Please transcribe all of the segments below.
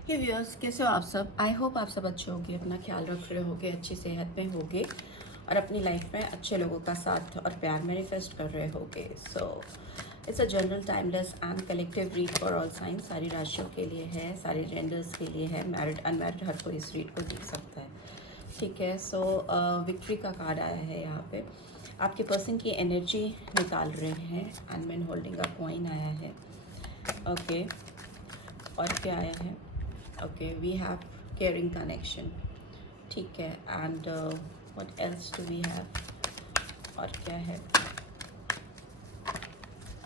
हे viewers, कैसे हो आप सब। आई होप आप सब अच्छे होंगे, अपना ख्याल रख रहे होंगे, अच्छी सेहत में होंगे और अपनी लाइफ में अच्छे लोगों का साथ और प्यार मैनिफेस्ट कर रहे होंगे। So it's a general timeless and collective read for all science. सारी राशियों के लिए है, सारे जेंडर्स के लिए है, मैरिड अनमैरिड हर कोई इस रीड को देख सकता है। ठीक है। सो विक्ट्री का कार्ड आया है यहाँ पे। आपके पर्सन की एनर्जी निकाल रहे हैं and man holding a coin आया है। ओके, और क्या आया है? Okay, we have caring connection. ठीक है। And what else do we have? और क्या है?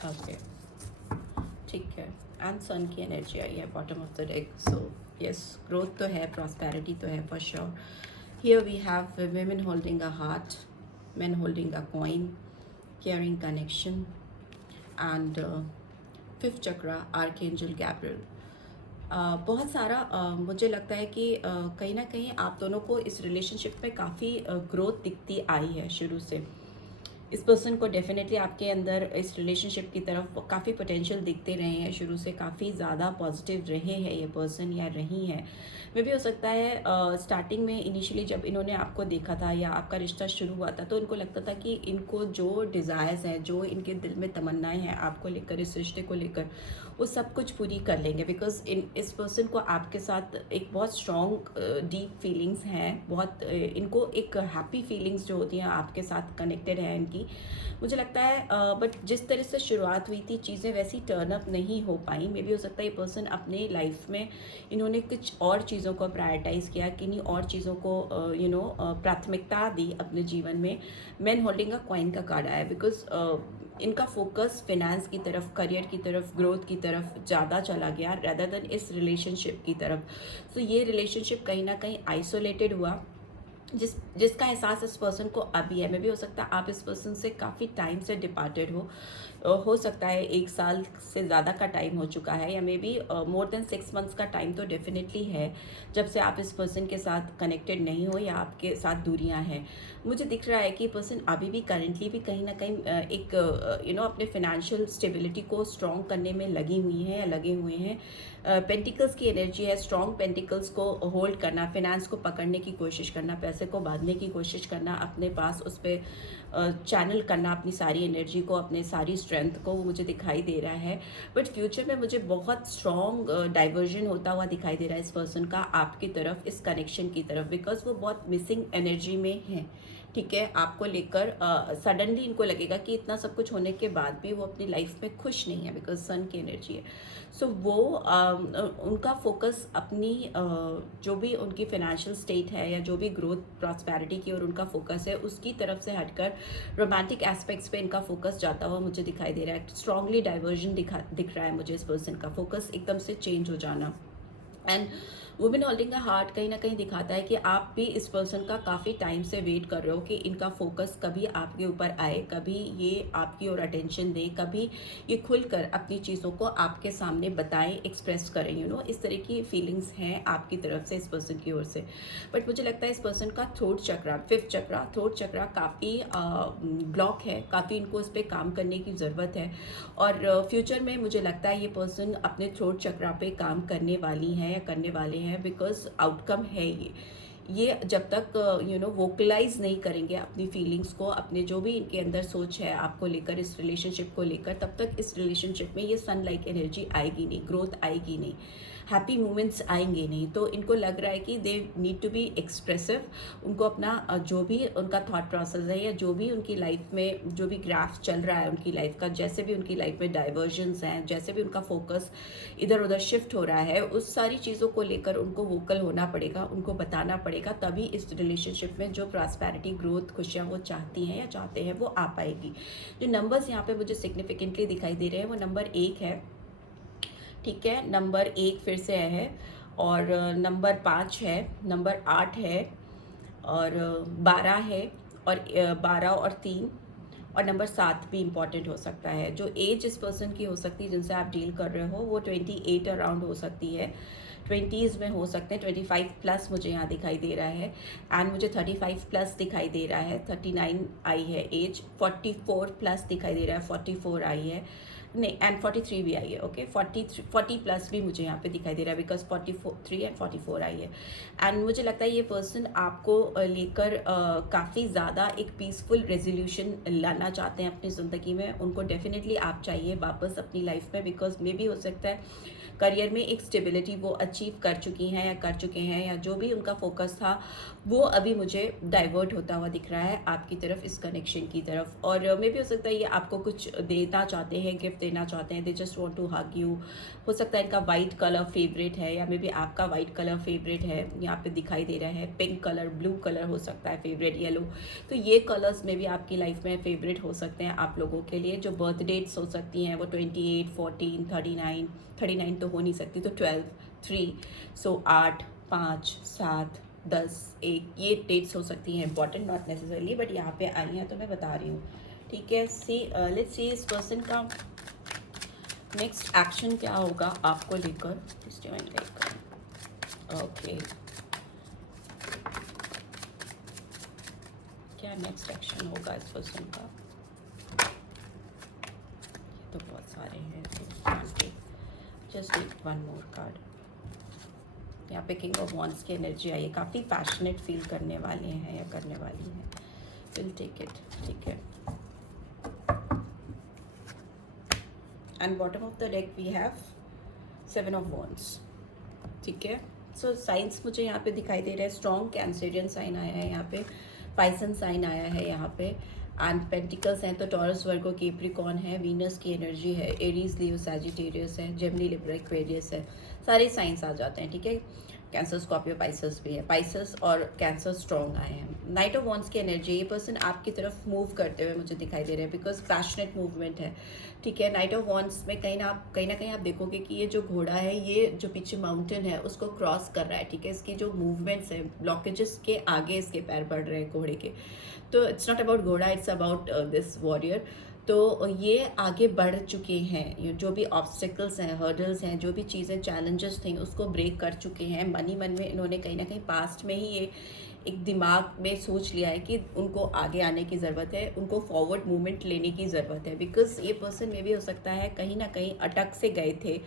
ओके, ठीक है। एंड सन की एनर्जी आई है bottom of the deck. So yes, growth तो है, प्रॉस्पेरिटी तो है for sure. Here we have women holding a heart, men holding a coin, caring connection and fifth chakra archangel Gabriel. बहुत सारा मुझे लगता है कि कहीं ना कहीं आप दोनों को इस रिलेशनशिप में काफ़ी ग्रोथ दिखती आई है शुरू से। इस पर्सन को डेफिनेटली आपके अंदर इस रिलेशनशिप की तरफ काफ़ी पोटेंशियल दिखते रहे हैं, शुरू से काफ़ी ज़्यादा पॉजिटिव रहे हैं ये पर्सन या रही हैं। मे भी हो सकता है स्टार्टिंग में इनिशियली जब इन्होंने आपको देखा था या आपका रिश्ता शुरू हुआ था तो इनको लगता था कि इनको जो डिज़ायर्स हैं, जो इनके दिल में तमन्नाएं हैं आपको लेकर, इस रिश्ते को लेकर, वो सब कुछ पूरी कर लेंगे। बिकॉज इस पर्सन को आपके साथ एक बहुत स्ट्रॉन्ग डीप फीलिंग्स हैं, बहुत इनको एक हैप्पी फीलिंग्स जो होती हैं आपके साथ कनेक्टेड है इनकी। मुझे लगता है बट जिस तरह से शुरुआत हुई थी चीज़ें वैसी टर्न अप नहीं हो पाई। मे बी हो सकता है ये पर्सन अपने लाइफ में इन्होंने कुछ और चीज़ों को प्रायोरिटाइज़ किया, किन्हीं और चीज़ों को प्राथमिकता दी अपने जीवन में। मैन होल्डिंग अ कॉइन का कार्ड आया बिकॉज इनका फोकस फिनेंस की तरफ, करियर की तरफ, ग्रोथ की तरफ ज़्यादा चला गया रेदर देन इस रिलेशनशिप की तरफ। सो ये रिलेशनशिप कहीं ना कहीं आइसोलेटेड हुआ, जिसका एहसास इस पर्सन को अभी है। मे भी हो सकता है आप इस पर्सन से काफ़ी टाइम से डिपार्टेड हो सकता है 1 साल से ज़्यादा का टाइम हो चुका है, या may be more than 6 months का टाइम तो डेफिनेटली है जब से आप इस पर्सन के साथ कनेक्टेड नहीं हो या आपके साथ दूरियां हैं। मुझे दिख रहा है कि पर्सन अभी भी करेंटली भी कहीं ना कहीं एक अपने फाइनेंशियल स्टेबिलिटी को स्ट्रॉन्ग करने में लगी हुई हैं या लगे हुए हैं। पेंटिकल्स की एनर्जी है, स्ट्रॉन्ग पेंटिकल्स को होल्ड करना, फिनेंस को पकड़ने की कोशिश करना, पैसे को बांधने की कोशिश करना अपने पास, उस पर चैनल करना अपनी सारी एनर्जी को, अपने सारी स्ट्रेंथ को, वो मुझे दिखाई दे रहा है। बट फ्यूचर में मुझे बहुत स्ट्रॉन्ग डाइवर्जन होता हुआ दिखाई दे रहा है इस पर्सन का आपकी तरफ, इस कनेक्शन की तरफ, बिकॉज वो बहुत मिसिंग एनर्जी में है। ठीक है, आपको लेकर सडनली इनको लगेगा कि इतना सब कुछ होने के बाद भी वो अपनी लाइफ में खुश नहीं है बिकॉज सन की एनर्जी है। सो वो उनका फोकस अपनी जो भी उनकी फाइनेंशियल स्टेट है या जो भी ग्रोथ प्रॉस्पेरिटी की और उनका फोकस है उसकी तरफ से हटकर रोमांटिक एस्पेक्ट्स पे इनका फोकस जाता हुआ मुझे दिखाई दे रहा है। स्ट्रांगली डाइवर्जन दिख रहा है मुझे इस पर्सन का फोकस एकदम से चेंज हो जाना। एंड वुमेन होल्डिंग का हार्ट कहीं ना कहीं दिखाता है कि आप भी इस पर्सन का काफ़ी टाइम से वेट कर रहे हो कि इनका फोकस कभी आपके ऊपर आए, कभी ये आपकी ओर अटेंशन दें, कभी ये खुलकर अपनी चीज़ों को आपके सामने बताएं, एक्सप्रेस करें। इस तरह की फीलिंग्स हैं आपकी तरफ से इस पर्सन की ओर से। बट मुझे लगता है इस पर्सन का थ्रोट चक्रा, फिफ्थ चक्रा, थ्रोट चक्रा काफ़ी ब्लॉक है, काफ़ी इनको इस पर काम करने की ज़रूरत है। और फ्यूचर में मुझे लगता है ये पर्सन अपने थ्रोट चक्रा पे काम करने वाली हैं या करने वाले हैं, बिकॉज आउटकम है ये जब तक वोकलाइज नहीं करेंगे अपनी फीलिंग्स को, अपने जो भी इनके अंदर सोच है आपको लेकर, इस रिलेशनशिप को लेकर, तब तक इस रिलेशनशिप में ये सन लाइक एनर्जी आएगी नहीं, ग्रोथ आएगी नहीं, हैप्पी मोमेंट्स आएंगे नहीं। तो इनको लग रहा है कि they need to be expressive. उनको अपना जो भी उनका थॉट प्रोसेस है या जो भी उनकी लाइफ में जो भी ग्राफ चल रहा है उनकी लाइफ का, जैसे भी उनकी लाइफ में डाइवर्जन्स हैं, जैसे भी उनका फोकस इधर उधर शिफ्ट हो रहा है, उस सारी चीज़ों को लेकर उनको वोकल होना पड़ेगा, उनको बताना पड़ेगा, तभी इस रिलेशनशिप में जो प्रॉस्पेरिटी, ग्रोथ, खुशियाँ वो चाहती हैं या चाहते हैं वो आ पाएगी। जो नंबर्स यहाँ पे मुझे सिग्निफिकेंटली दिखाई दे रहे हैं वो नंबर 1 है। ठीक है, नंबर 1 फिर से है, और नंबर 5 है, नंबर 8 है, और 12 है, और 12 और 3, और नंबर 7 भी इम्पॉर्टेंट हो सकता है। जो एज इस पर्सन की हो सकती है जिनसे आप डील कर रहे हो वो 28 अराउंड हो सकती है, 20s में हो सकते हैं। 25 प्लस मुझे यहाँ दिखाई दे रहा है, एंड मुझे 35 प्लस दिखाई दे रहा है, 39 आई है एज, 44 प्लस दिखाई दे रहा है, 44 आई है, नहीं, एंड 43 भी आई है, ओके, 40 प्लस भी मुझे यहाँ पे दिखाई दे रहा है, बिकॉज 43 एंड 44 आई है। एंड मुझे लगता है ये पर्सन आपको लेकर काफ़ी ज़्यादा एक पीसफुल रेजोल्यूशन लाना चाहते हैं अपनी ज़िंदगी में। उनको डेफिनेटली आप चाहिए वापस अपनी लाइफ में, बिकॉज मे भी हो सकता है करियर में एक स्टेबिलिटी वो अचीव कर चुकी हैं या कर चुके हैं, या जो भी उनका फोकस था वो अभी मुझे डाइवर्ट होता हुआ दिख रहा है आपकी तरफ, इस कनेक्शन की तरफ। और मे भी हो सकता है ये आपको कुछ देना चाहते हैं, गिफ्ट देना चाहते हैं, they just want to hug you. हो सकता है इनका वाइट कलर फेवरेट है, या मे बी आपका वाइट कलर फेवरेट है, यहाँ पे दिखाई दे रहा है। पिंक कलर, ब्लू कलर हो सकता है फेवरेट, येलो। तो ये कलर्स में भी आपकी लाइफ में फेवरेट हो सकते हैं आप लोगों के लिए। जो बर्थ डेट्स हो सकती हैं वो 28, 14, 39 तो हो नहीं सकती, तो 12, 3, सो 8, 5, 7, 10, 1, ये डेट्स हो सकती हैं इंपॉर्टेंट, नॉट नेसेसरली, बट यहाँ पे आई हैं तो मैं बता रही हूँ। ठीक है, सी लेट्स सी इस पर्सन का नेक्स्ट एक्शन क्या होगा आपको लेकर। ओके, क्या नेक्स्ट एक्शन होगा इस पर्सन का? ये तो बहुत सारे हैं, जस्ट वन मोर कार्ड। यहाँ पे किंग ऑफ वॉन्ड्स की एनर्जी आई है, काफ़ी पैशनेट फील करने वाले हैं या करने वाली हैं। विल टेक इट, ठीक है। And bottom of the deck we have 7 of wands, ठीक है। सो साइंस मुझे यहाँ पे दिखाई दे रहा है, स्ट्रॉन्ग कैंसेरियन साइन आया है यहाँ पे, पाइसन साइन आया है यहाँ पे, एंड पेंटिकल्स हैं तो टॉरस, वर्गो, कैप्रिकॉर्न है, वीनस की एनर्जी है, एरीज, लियो, सैजिटेरियस है, जेमिनी, लिब्रा, एक्वेरियस है, सारे साइंस आ जाते हैं, ठीक है। कैंसर, स्कॉर्पियो, पाइसस भी है, पाइसस और कैंसर स्ट्रॉन्ग आए हैं। नाइट ऑफ वॉन्ड्स की एनर्जी, ये पर्सन आपकी तरफ मूव करते हुए मुझे दिखाई दे रहे हैं, बिकॉज पैशनेट मूवमेंट है, ठीक है। नाइट ऑफ वॉन्ड्स में कहीं ना कहीं आप देखोगे कि ये जो घोड़ा है, ये जो पीछे माउंटेन है उसको क्रॉस कर रहा है, ठीक है। इसकी जो मूवमेंट्स हैं, ब्लॉकेजेस के आगे इसके पैर बढ़ रहे हैं घोड़े के। तो इट्स नॉट अबाउट घोड़ा, इट्स अबाउट दिस वॉरियर। तो ये आगे बढ़ चुके हैं, जो भी ऑब्स्टिकल्स हैं, हर्डल्स हैं, जो भी चीज़ें चैलेंजेस थी उसको ब्रेक कर चुके हैं। मन में इन्होंने कहीं ना कहीं पास्ट में ही ये एक दिमाग में सोच लिया है कि उनको आगे आने की ज़रूरत है, उनको फॉरवर्ड मूवमेंट लेने की ज़रूरत है, बिकॉज ये पर्सन में भी हो सकता है कहीं ना कहीं अटक से गए थे।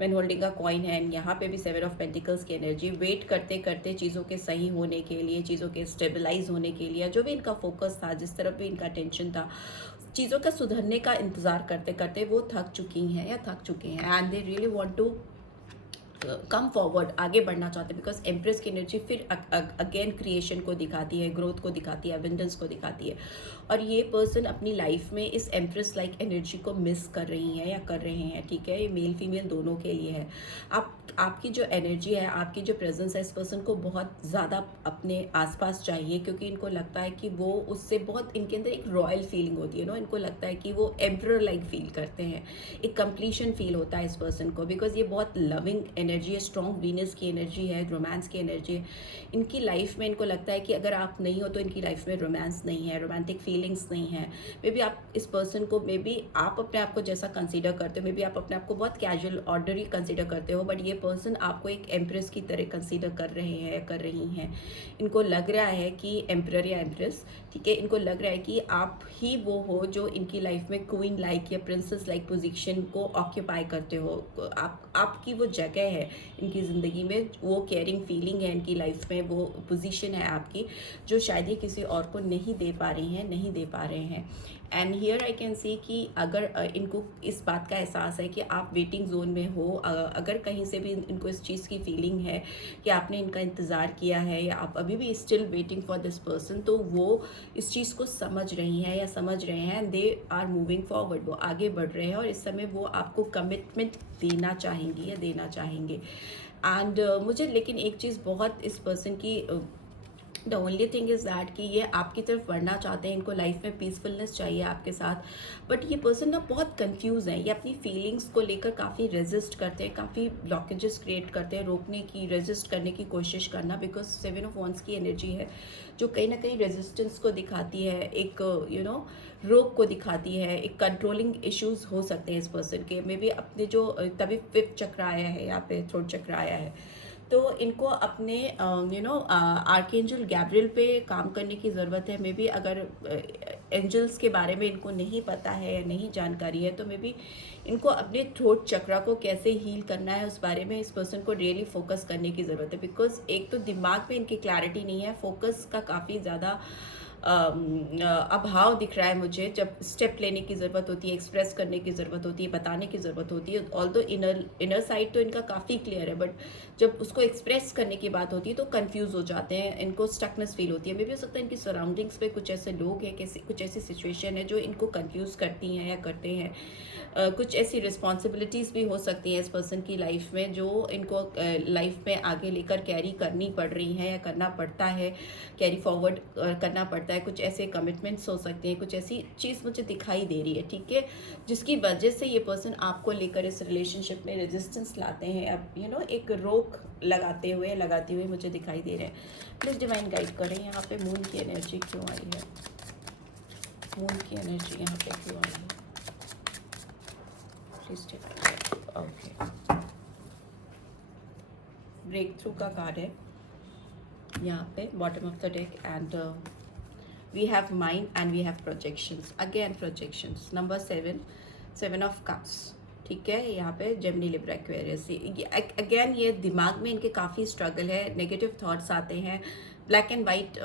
मैन होल्डिंग का कॉइन है, यहाँ पे भी 7 ऑफ पेंटिकल्स की एनर्जी, वेट करते करते चीज़ों के सही होने के लिए, चीज़ों के स्टेबलाइज होने के लिए, जो भी इनका फोकस था, जिस तरफ भी इनका टेंशन था, चीज़ों का सुधरने का इंतज़ार करते करते वो थक चुकी हैं या थक चुके हैं, and they really want to come forward, आगे बढ़ना चाहते हैं, बिकॉज एम्प्रेस की एनर्जी फिर अगेन क्रिएशन को दिखाती है, ग्रोथ को दिखाती है, अबंडेंस को दिखाती है। और ये पर्सन अपनी लाइफ में इस एम्प्रेस लाइक एनर्जी को मिस कर रही हैं या कर रहे हैं, ठीक है। ये मेल फीमेल दोनों के लिए है। आपकी जो एनर्जी है, आपकी जो प्रेजेंस है, इस पर्सन को बहुत ज़्यादा अपने आसपास चाहिए, क्योंकि इनको लगता है कि वो उससे बहुत, इनके अंदर एक रॉयल फीलिंग होती है ना, इनको लगता है कि वो एम्परर लाइक फील करते हैं, एक कंप्लीशन फील होता है इस पर्सन को, बिकॉज ये बहुत लविंग एनर्जी है, स्ट्रॉन्ग वीनस की एनर्जी है, रोमांस की एनर्जी है इनकी लाइफ में। इनको लगता है कि अगर आप नहीं हो तो इनकी लाइफ में रोमांस नहीं है, रोमांटिक फीलिंग्स नहीं है। मे बी आप इस पर्सन को, मे बी आप अपने आप को जैसा कंसीडर करते हो, मे बी आप अपने आप को बहुत कैजुअल, ऑर्डनरी कंसीडर करते हो, बट ये पर्सन आपको एक एम्प्रेस की तरह कंसीडर कर रहे हैं, कर रही हैं। इनको लग रहा है कि एम्परर या एम्प्रेस, ठीक है, इनको लग रहा है कि आप ही वो हो जो इनकी लाइफ में क्वीन लाइक या प्रिंसेस लाइक पोजीशन को ऑक्यूपाई करते हो। आपकी वो जगह है इनकी ज़िंदगी में, वो केयरिंग फीलिंग है इनकी लाइफ में, वो पोजीशन है आपकी, जो शायद ये किसी और को नहीं दे पा रही हैं, नहीं दे पा रहे हैं। And here I can see कि अगर इनको इस बात का एहसास है कि आप वेटिंग जोन में हो, अगर कहीं से भी इनको इस चीज़ की फीलिंग है कि आपने इनका इंतज़ार किया है या आप अभी भी still waiting for this person, तो वो इस चीज़ को समझ रही हैं या समझ रहे हैं, दे आर मूविंग फॉरवर्ड, वो आगे बढ़ रहे हैं और इस समय वो आपको कमिटमेंट देना चाहेंगी या देना चाहेंगे। एंड मुझे लेकिन एक चीज़ बहुत इस पर्सन की, the only thing is that कि ये आपकी तरफ बढ़ना चाहते हैं, इनको लाइफ में पीसफुलनेस चाहिए आपके साथ, बट ये पर्सन ना बहुत कंफ्यूज है। ये अपनी फीलिंग्स को लेकर काफ़ी रेजिस्ट करते हैं, काफ़ी ब्लॉकेजेस क्रिएट करते हैं, रोकने की, रेजिस्ट करने की कोशिश करना, बिकॉज 7 ऑफ वॉन्ड्स की एनर्जी है जो कहीं ना कहीं रेजिस्टेंस को दिखाती है, एक रोक को दिखाती है, एक कंट्रोलिंग इश्यूज हो सकते हैं इस पर्सन के। मे बी अपने जो, तभी 5th चक्र आया है यहाँ पे, थ्रोट चक्र आया है, तो इनको अपने आर्कएंजल गैब्रियल पे काम करने की ज़रूरत है। मे बी अगर एंजल्स के बारे में इनको नहीं पता है या नहीं जानकारी है, तो मे बी इनको अपने थ्रोट चक्रा को कैसे हील करना है उस बारे में इस पर्सन को रियली फोकस करने की ज़रूरत है। बिकॉज एक तो दिमाग में इनकी क्लैरिटी नहीं है, फोकस का काफ़ी ज़्यादा अभाव दिख रहा है मुझे। जब स्टेप लेने की ज़रूरत होती है, एक्सप्रेस करने की ज़रूरत होती है, बताने की ज़रूरत होती है, ऑल्दो इनर साइड तो इनका काफ़ी क्लियर है, बट जब उसको एक्सप्रेस करने की बात होती है तो कंफ्यूज हो जाते हैं, इनको स्टकनेस फील होती है। मे भी हो सकता है इनकी सराउंडिंग्स पे कुछ ऐसे लोग हैं, कुछ ऐसी सिचुएशन है जो इनको कंफ्यूज करती हैं या करते हैं। कुछ ऐसी रिस्पॉन्सिबिलिटीज़ भी हो सकती हैं इस पर्सन की लाइफ में जो इनको लाइफ में आगे लेकर कैरी करनी पड़ रही हैं या करना पड़ता है, कैरी फॉरवर्ड करना पड़ता है। कुछ ऐसे कमिटमेंट्स हो सकते हैं, कुछ ऐसी चीज़ मुझे दिखाई दे रही है, ठीक है, जिसकी वजह से ये पर्सन आपको लेकर इस रिलेशनशिप में रेजिस्टेंस लाते हैं। अब एक रोक लगाती हुए मुझे दिखाई दे रहे हैं। प्लीज़ डिवाइन गाइड करें, यहाँ पे मून की एनर्जी क्यों आई है, मून की एनर्जी यहाँ पे क्यों आई है। ओके, ब्रेक थ्रू का कार्ड है यहाँ पे bottom of the deck, and we have mind and we have projections, again projections, number 7 of cups, ठीक है। यहाँ पे जेमिनी लिब्रा एक्वेरियस, अगेन ये दिमाग में इनके काफ़ी स्ट्रगल है, नेगेटिव थॉट्स आते हैं, ब्लैक एंड वाइट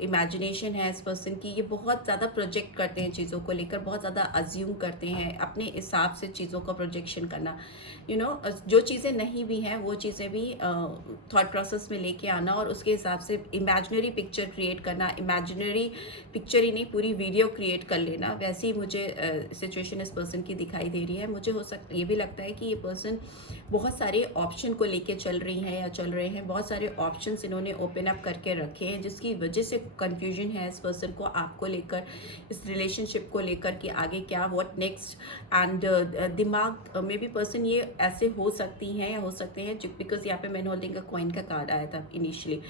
इमेजिनेशन है इस पर्सन की। ये बहुत ज़्यादा प्रोजेक्ट करते हैं चीज़ों को लेकर, बहुत ज़्यादा अज्यूम करते हैं, अपने हिसाब से चीज़ों का प्रोजेक्शन करना, जो चीज़ें नहीं भी हैं वो चीज़ें भी थॉट प्रोसेस में लेके आना और उसके हिसाब से इमेजिनरी पिक्चर क्रिएट करना, इमेजिनरी पिक्चर ही नहीं पूरी वीडियो क्रिएट कर लेना। वैसे ही मुझे सिचुएशन इस पर्सन की दिखाई दे रही है। मुझे ये भी लगता है कि ये पर्सन बहुत सारे ऑप्शन को लेके चल रही हैं या चल रहे हैं, बहुत सारे ऑप्शंस इन्होंने ओपन अप करके रखे हैं, जिसकी वजह से कंफ्यूजन है इस पर्सन को आपको लेकर, इस रिलेशनशिप को लेकर कि आगे क्या, व्हाट नेक्स्ट। एंड दिमाग में भी पर्सन ये ऐसे हो सकती हैं या हो सकते हैं, बिकॉज यहाँ पे मैन होल्डिंग का कॉइन का कार्ड आया था इनिशियली,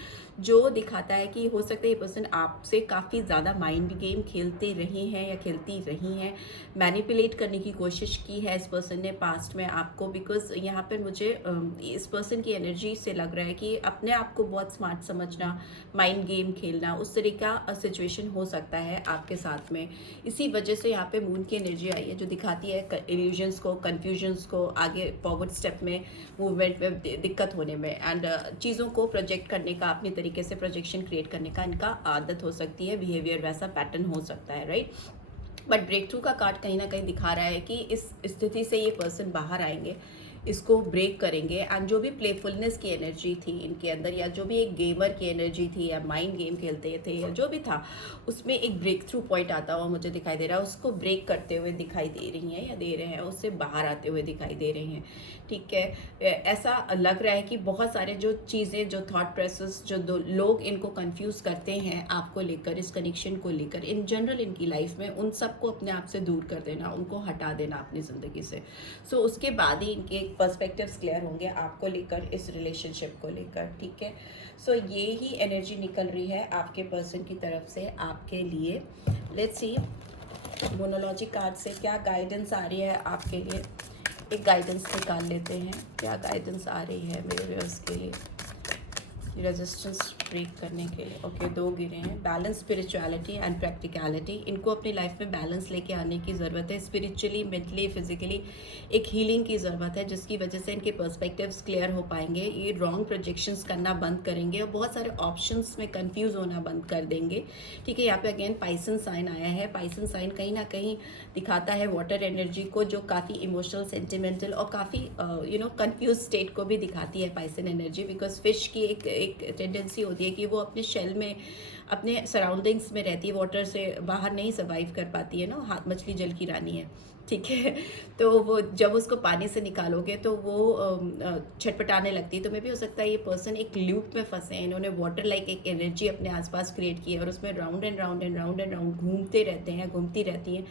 जो दिखाता है कि हो सकता है ये पर्सन आपसे काफ़ी ज़्यादा माइंड गेम खेलते रहे हैं या खेलती रही हैं, मैनिपुलेट करने की कोशिश की है इस पर्सन ने पास्ट में आपको। बिकॉज यहाँ पर मुझे इस पर्सन की एनर्जी से लग रहा है कि अपने आप को बहुत स्मार्ट समझना, माइंड गेम खेलना, उस तरह का सिचुएशन हो सकता है आपके साथ में। इसी वजह से यहाँ पे मून की एनर्जी आई है जो दिखाती है इल्यूजन्स को, कन्फ्यूजन्स को, आगे फॉरवर्ड स्टेप में, मूवमेंट में दिक्कत होने में, एंड चीज़ों को प्रोजेक्ट करने का, अपने तरीके से प्रोजेक्शन क्रिएट करने का इनका आदत हो सकती है, बिहेवियर वैसा पैटर्न हो सकता है, राइट। बट ब्रेक थ्रू का कार्ड कहीं ना कहीं दिखा रहा है कि इस स्थिति से ये पर्सन बाहर आएंगे, इसको ब्रेक करेंगे, एंड जो भी प्लेफुलनेस की एनर्जी थी इनके अंदर, या जो भी एक गेमर की एनर्जी थी, या माइंड गेम खेलते थे, या जो भी था, उसमें एक ब्रेक थ्रू पॉइंट आता हुआ मुझे दिखाई दे रहा है। उसको ब्रेक करते हुए दिखाई दे रही हैं या दे रहे हैं, उससे बाहर आते हुए दिखाई दे रहे हैं, ठीक है। ऐसा लग रहा है कि बहुत सारे जो चीज़ें, जो थॉट प्रोसेस, जो दो लोग इनको कंफ्यूज करते हैं आपको लेकर, इस कनेक्शन को लेकर, इन जनरल इनकी लाइफ में, उन सबको अपने आप से दूर कर देना, उनको हटा देना अपनी ज़िंदगी से। सो उसके बाद ही इनके पर्सपेक्टिव्स क्लियर होंगे आपको लेकर, इस रिलेशनशिप को लेकर, ठीक है। सो ये ही एनर्जी निकल रही है आपके पर्सन की तरफ से आपके लिए। लेट्स सी मोनोलॉजी कार्ड से क्या गाइडेंस आ रही है आपके लिए। एक गाइडेंस निकाल लेते हैं, क्या गाइडेंस आ रही है मेरे व्यूअर्स के लिए रेजिस्टेंस ब्रेक करने के लिए। ओके, 2 गिरे हैं, बैलेंस, स्पिरिचुअलिटी एंड प्रैक्टिकलिटी। इनको अपनी लाइफ में बैलेंस लेके आने की ज़रूरत है, स्पिरिचुअली, मेंटली, फिजिकली एक हीलिंग की ज़रूरत है, जिसकी वजह से इनके पर्सपेक्टिव्स क्लियर हो पाएंगे, ये रॉन्ग प्रोजेक्शंस करना बंद करेंगे और बहुत सारे ऑप्शंस में कंफ्यूज होना बंद कर देंगे, ठीक है। यहाँ पे अगेन पाइसन साइन आया है। पाइसन साइन कहीं ना कहीं दिखाता है वाटर एनर्जी को, जो काफ़ी इमोशनल, सेंटिमेंटल और काफ़ी कंफ्यूज स्टेट को भी दिखाती है पाइसन एनर्जी। बिकॉज फिश की एक टेंडेंसी होती है कि वो अपने शेल में, अपने सराउंडिंग्स में रहती है, वाटर से बाहर नहीं सर्वाइव कर पाती है ना। हाथ मछली जल की रानी है, ठीक है। तो वो जब उसको पानी से निकालोगे तो वो छटपटाने लगती है। तो मे भी हो सकता है ये पर्सन एक लूप में फंसे हैं, इन्होंने वाटर लाइक एक एनर्जी अपने आसपास क्रिएट की है और उसमें round and round and round and round घूमते रहते हैं, घूमती रहती हैं,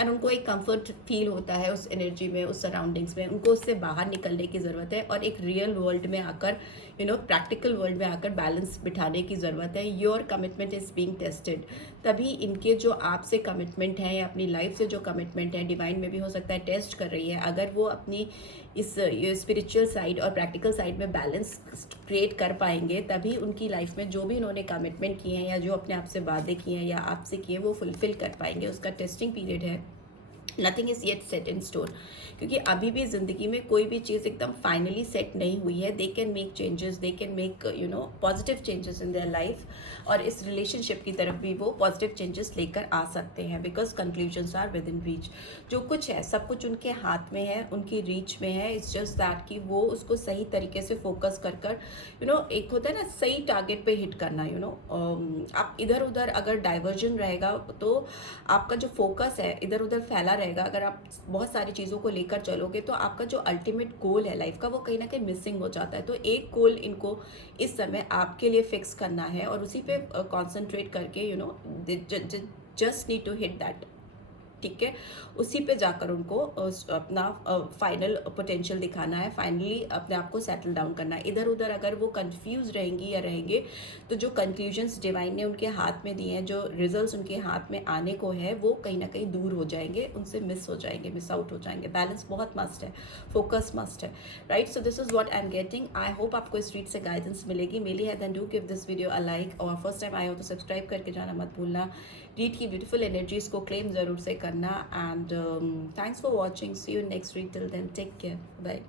एंड उनको एक कंफर्ट फील होता है उस एनर्जी में, उस सराउंडिंग्स में। उनको उससे बाहर निकलने की ज़रूरत है और एक रियल वर्ल्ड में आकर, प्रैक्टिकल वर्ल्ड में आकर बैलेंस बिठाने की ज़रूरत है। Your commitment is being tested. तभी इनके जो आपसे कमिटमेंट है या अपनी लाइफ से जो कमिटमेंट है, डिवाइन माइंड में भी हो सकता है टेस्ट कर रही है। अगर वो अपनी इस स्पिरिचुअल साइड और प्रैक्टिकल साइड में बैलेंस क्रिएट कर पाएंगे, तभी उनकी लाइफ में जो भी उन्होंने कमिटमेंट किए हैं या जो अपने आप से वादे किए हैं या आपसे किए, वो फुलफिल कर पाएंगे। उसका टेस्टिंग पीरियड है। Nothing is yet set in stone, क्योंकि अभी भी ज़िंदगी में कोई भी चीज़ एकदम फाइनली सेट नहीं हुई है। They can make changes, they can make positive changes in their life, और इस रिलेशनशिप की तरफ भी वो पॉजिटिव चेंजेस लेकर आ सकते हैं, because conclusions are within reach. जो कुछ है सब कुछ उनके हाथ में है, उनकी रीच में है। इट्स जस्ट दैट कि वो उसको सही तरीके से फोकस कर कर एक होता है ना सही टारगेट पे हिट करना। आप इधर उधर अगर डाइवर्जन रहेगा तो आपका जो फोकस है इधर उधर फैला रहेगा। अगर आप बहुत सारी चीज़ों को लेकर चलोगे तो आपका जो अल्टीमेट गोल है लाइफ का, वो कहीं ना कहीं मिसिंग हो जाता है। तो एक गोल इनको इस समय आपके लिए फिक्स करना है और उसी पे कॉन्सेंट्रेट करके just need to hit that, ठीक है। उसी पे जाकर उनको अपना फाइनल पोटेंशियल दिखाना है, फाइनली अपने आप को सेटल डाउन करना है। इधर उधर अगर वो कंफ्यूज रहेंगी या रहेंगे तो जो कंक्लूजन्स डिवाइन ने उनके हाथ में दिए हैं, जो रिजल्ट्स उनके हाथ में आने को है, वो कहीं ना कहीं दूर हो जाएंगे, उनसे मिस हो जाएंगे, मिस आउट हो जाएंगे। बैलेंस बहुत मस्ट है, फोकस मस्ट है, right. So this is what I am getting. I hope आपको इस रीड से गाइडेंस मिलेगी। मिली है then do give this video a like, और फर्स्ट टाइम आए हो तो सब्सक्राइब करके जाना मत भूलना। रीड की ब्यूटीफुल एनर्जीज को क्लेम ज़रूर से करना। And thanks for watching, see you next read, till then take care, bye.